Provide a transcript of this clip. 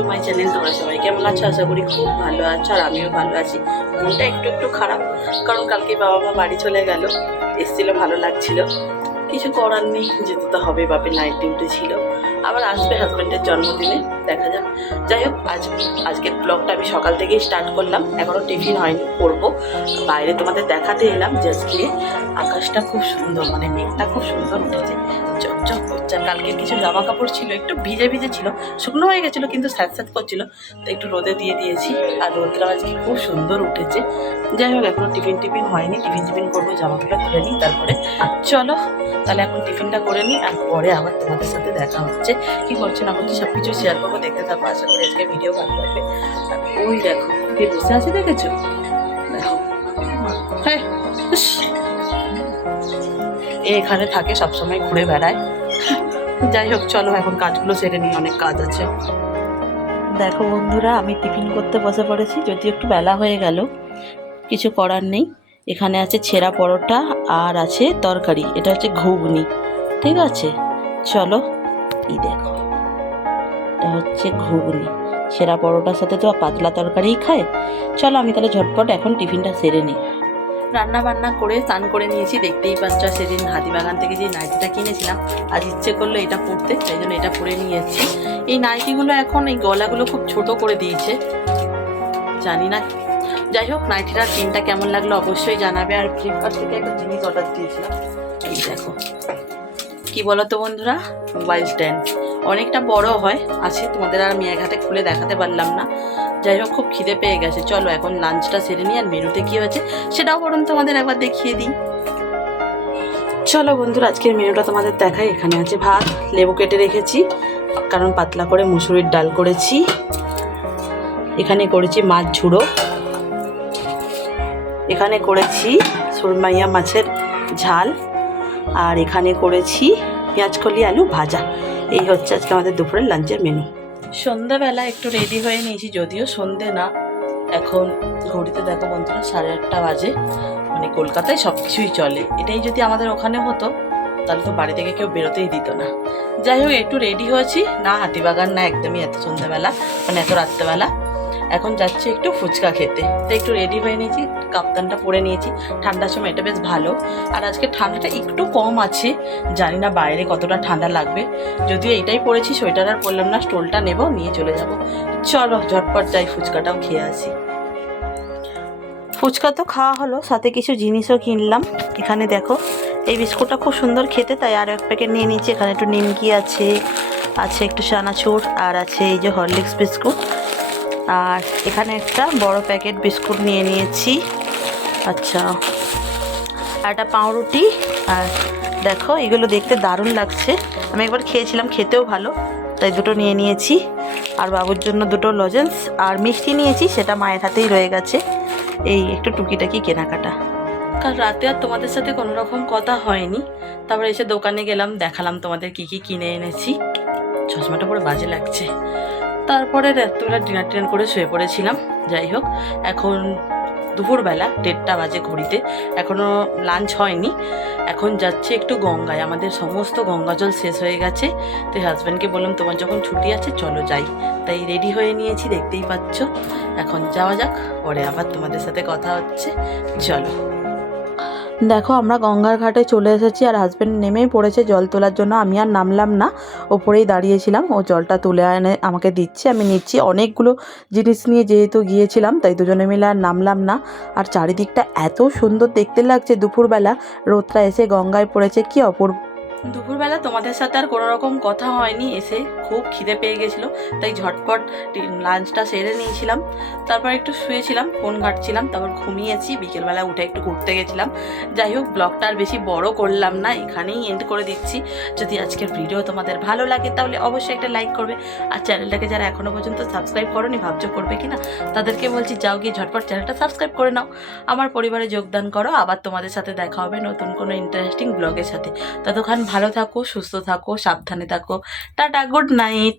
To my channel. তোমরা সবাই কেমন আছো? আশা করি খুব ভালো আছো, আর আমিও ভালো আছি। মনটা একটু একটু খারাপ, কারণ কালকে বাবা মা বাড়ি চলে গেল। এসেছিল, ভালো লাগছিল, কিছু করার নেই, যেতে তো হবে। বাপের নাইট ডিউটি ছিল, আবার আসবে হাজব্যান্ডের জন্মদিনে, দেখা যাক। যাই হোক, আজকের ব্লগটা আমি সকাল থেকেই স্টার্ট করলাম, এখনও টিফিন হয়নি, করবো। বাইরে তোমাদের দেখাতে এলাম যে আজকে আকাশটা খুব সুন্দর, মানে মেঘটা খুব সুন্দর উঠেছে, চকচক করছে। আর কালকে কিছু জামা কাপড় ছিল, একটু ভিজে ভিজে ছিল, শুকনো হয়ে গেছিলো কিন্তু স্যাঁত স্যাঁত করছিল, তো একটু রোদে দিয়ে দিয়েছি। আর রোদটা আজকে খুব সুন্দর উঠেছে। যাই হোক, এখনও টিফিন হয়নি, টিফিন করবো, জামাগুলো তুলে নিই, তারপরে চলো তাহলে এখন টিফিনটা করে নিই, আর পরে আবার তোমাদের সাথে দেখা হচ্ছে। কি করছো না করছো সব কিছু শেয়ার করবো, দেখতে থাকবো। আশা করি আজকে ভিডিও ভালো লাগবে। আর ওই দেখো কে বসে আছে, দেখেছো? দেখো, হ্যাঁ, এখানে থাকে, সবসময় ঘুরে বেড়ায়। যাই হোক, চলো এখন কাজগুলো সেরে নিই, অনেক কাজ আছে। দেখো বন্ধুরা, আমি টিফিন করতে বসে পড়েছি, যদিও একটু বেলা হয়ে গেল, কিছু করার নেই। এখানে আছে ছেঁড়া পরোটা আর আছে তরকারি, এটা হচ্ছে ঘুগনি, ঠিক আছে? চলো, এই দেখো, এটা হচ্ছে ঘুগনি। ছেঁড়া পরোটার সাথে তো পাতলা তরকারিই খায়। চলো আমি তাহলে ঝটপট এখন টিফিনটা সেরে নিই। রান্না বান্না করে স্নান করে নিয়েছি, দেখতেই পাচ্ছ। সেদিন হাতিবাগান থেকে যে নাইটিটা কিনেছিলাম, আজ ইচ্ছে করলো এটা পরতে, তাই জন্য এটা পরে নিয়েছি। এই নাইটিগুলো এখন এই গলাগুলো খুব ছোট করে দিয়েছে, জানি না। যাই হোক, নাইটিটার প্রিন্টটা কেমন লাগলো অবশ্যই জানাবে। আর ফ্লিপকার্ট থেকে একটা জিনিস অর্ডার দিয়েছিলাম, এই দেখো। কি বলো তো বন্ধুরা, মোবাইল স্ট্যান্ড অনেকটা বড় হয়, আছে, তোমাদের আর আমি এক হাতে খুলে দেখাতে পারলাম না। যাই হোক, খুব খিদে পেয়ে গেছে, চলো এখন লাঞ্চটা সেরে নিই, আর মেনুতে কী হয়েছে সেটাও বরং তোমাদের একবার দেখিয়ে দিই। চলো বন্ধুরা, আজকের মেনুটা তোমাদের দেখাই। এখানে আছে ভাত, লেবু কেটে রেখেছি, কারণ পাতলা করে মুসুরির ডাল করেছি। এখানে করেছি মাছ ঝুড়ো, এখানে করেছি সুরমাইয়া মাছের ঝাল, আর এখানে করেছি পেঁয়াজকলি আলু ভাজা। এই হচ্ছে আজকে আমাদের দুপুরের লাঞ্চের মেনু। সন্ধ্যাবেলা একটু রেডি হয়ে নিয়েছি, যদিও সন্ধে না, এখন ঘড়িতে দেখো বন্ধুরা 8:30 বাজে। মানে কলকাতায় সব কিছুই চলে, এটাই যদি আমাদের ওখানে হতো তাহলে তো বাড়ি থেকে কেউ বেরোতেই দিত না। যাই হোক, একটু রেডি হয়েছি, না হাতিবাগান না একদমই এত সন্ধ্যাবেলা, মানে এত রাত্রেবেলা। এখন যাচ্ছি একটু ফুচকা খেতে, তো একটু রেডি হয়ে নিয়েছি, কাপ্তানটা পরে নিয়েছি। ঠান্ডার সময় এটা বেশ ভালো, আর আজকে ঠান্ডাটা একটু কম আছে, জানি না বাইরে কতটা ঠান্ডা লাগবে। যদিও এইটাই পরেছি, সোয়েটার আর পরলাম না, স্টোলটা নেব, নিয়ে চলে যাব। চলো ঝটপট যাই, ফুচকাটাও খেয়ে আসি। ফুচকা তো খাওয়া হলো, সাথে কিছু জিনিসও কিনলাম। এখানে দেখো, এই বিস্কুটটা খুব সুন্দর খেতে, তাই আরও এক প্যাকেট নিয়ে নিচ্ছি। এখানে একটু নিমকি আছে, আছে একটু চানাচুর, আর আছে এই যে হরলিক্স বিস্কুট। আর এখানে একটা বড় প্যাকেট বিস্কুট নিয়ে নিয়েছি। আচ্ছা, আর একটা পাউরুটি। আর দেখো, এগুলো দেখতে দারুণ লাগছে, আমি একবার খেয়েছিলাম, খেতেও ভালো, তাই দুটো নিয়ে নিয়েছি। আর বাবুর জন্য দুটো লজেন্স আর মিষ্টি নিয়েছি, সেটা মায়ের হাতেই রয়ে গেছে। এই একটু টুকিটাকি কেনাকাটা। কাল রাতে আর তোমাদের সাথে কোনো রকম কথা হয়নি, তারপরে এসে দোকানে গেলাম, দেখালাম তোমাদের কি কি কিনে এনেছি। চশমাটা পুরো বাজে লাগছে। তারপরে রাত্রিবেলা ডিনার করে শুয়ে পড়েছিলাম। যাই হোক, এখন দুপুরবেলা 1:30 বাজে ঘড়িতে, এখনও লাঞ্চ হয়নি। এখন যাচ্ছি একটু গঙ্গায়, আমাদের সমস্ত গঙ্গা জল শেষ হয়ে গেছে। তো হাজব্যান্ডকে বললাম তোমার যখন ছুটি আছে চলো যাই, তাই রেডি হয়ে নিয়েছি, দেখতেই পাচ্ছ। এখন যাওয়া যাক, পরে আবার তোমাদের সাথে কথা হচ্ছে, চলো। দেখো, আমরা গঙ্গার ঘাটে চলে এসেছি, আর হাজব্যান্ড নেমেই পড়েছে জল তোলার জন্য। আমি আর নামলাম না, ওপরেই দাঁড়িয়েছিলাম, ও জলটা তুলে এনে আমাকে দিচ্ছে, আমি নিচ্ছি। অনেকগুলো জিনিস নিয়ে যেহেতু গিয়েছিলাম, তাই দুজনে মিলে আর নামলাম না। আর চারিদিকটা এত সুন্দর দেখতে লাগছে, দুপুরবেলা রোদটা এসে গঙ্গায় পড়েছে, কি অপূর্ব। দুপুরবেলা তোমাদের সাথে আর কোনো রকম কথা হয়নি, এসে খুব খিদে পেয়ে গেছিলো, তাই ঝটপট লাঞ্চটা সেরে নিয়েছিলাম। তারপর একটু শুয়েছিলাম, ফোন ঘাঁটছিলাম, তারপর ঘুমিয়েছি। বিকেলবেলা উঠে একটু ঘুরতে গেছিলাম। যাই হোক, ব্লগটা আর বেশি বড় করলাম না, এখানেই এন্ড করে দিচ্ছি। যদি আজকের ভিডিও তোমাদের ভালো লাগে তাহলে অবশ্যই একটা লাইক করবে, আর চ্যানেলটাকে যারা এখনও পর্যন্ত সাবস্ক্রাইব করোনি, ভাবছো করবে কি না, তাদেরকে বলছি যাও গিয়ে ঝটপট চ্যানেলটা সাবস্ক্রাইব করে নাও, আমার পরিবারে যোগদান করো। আবার তোমাদের সাথে দেখা হবে নতুন কোনো ইন্টারেস্টিং ব্লগের সাথে। ততক্ষণ ভালো থাকো, সুস্থ থাকো, সাবধানে থাকো। Tata, good night.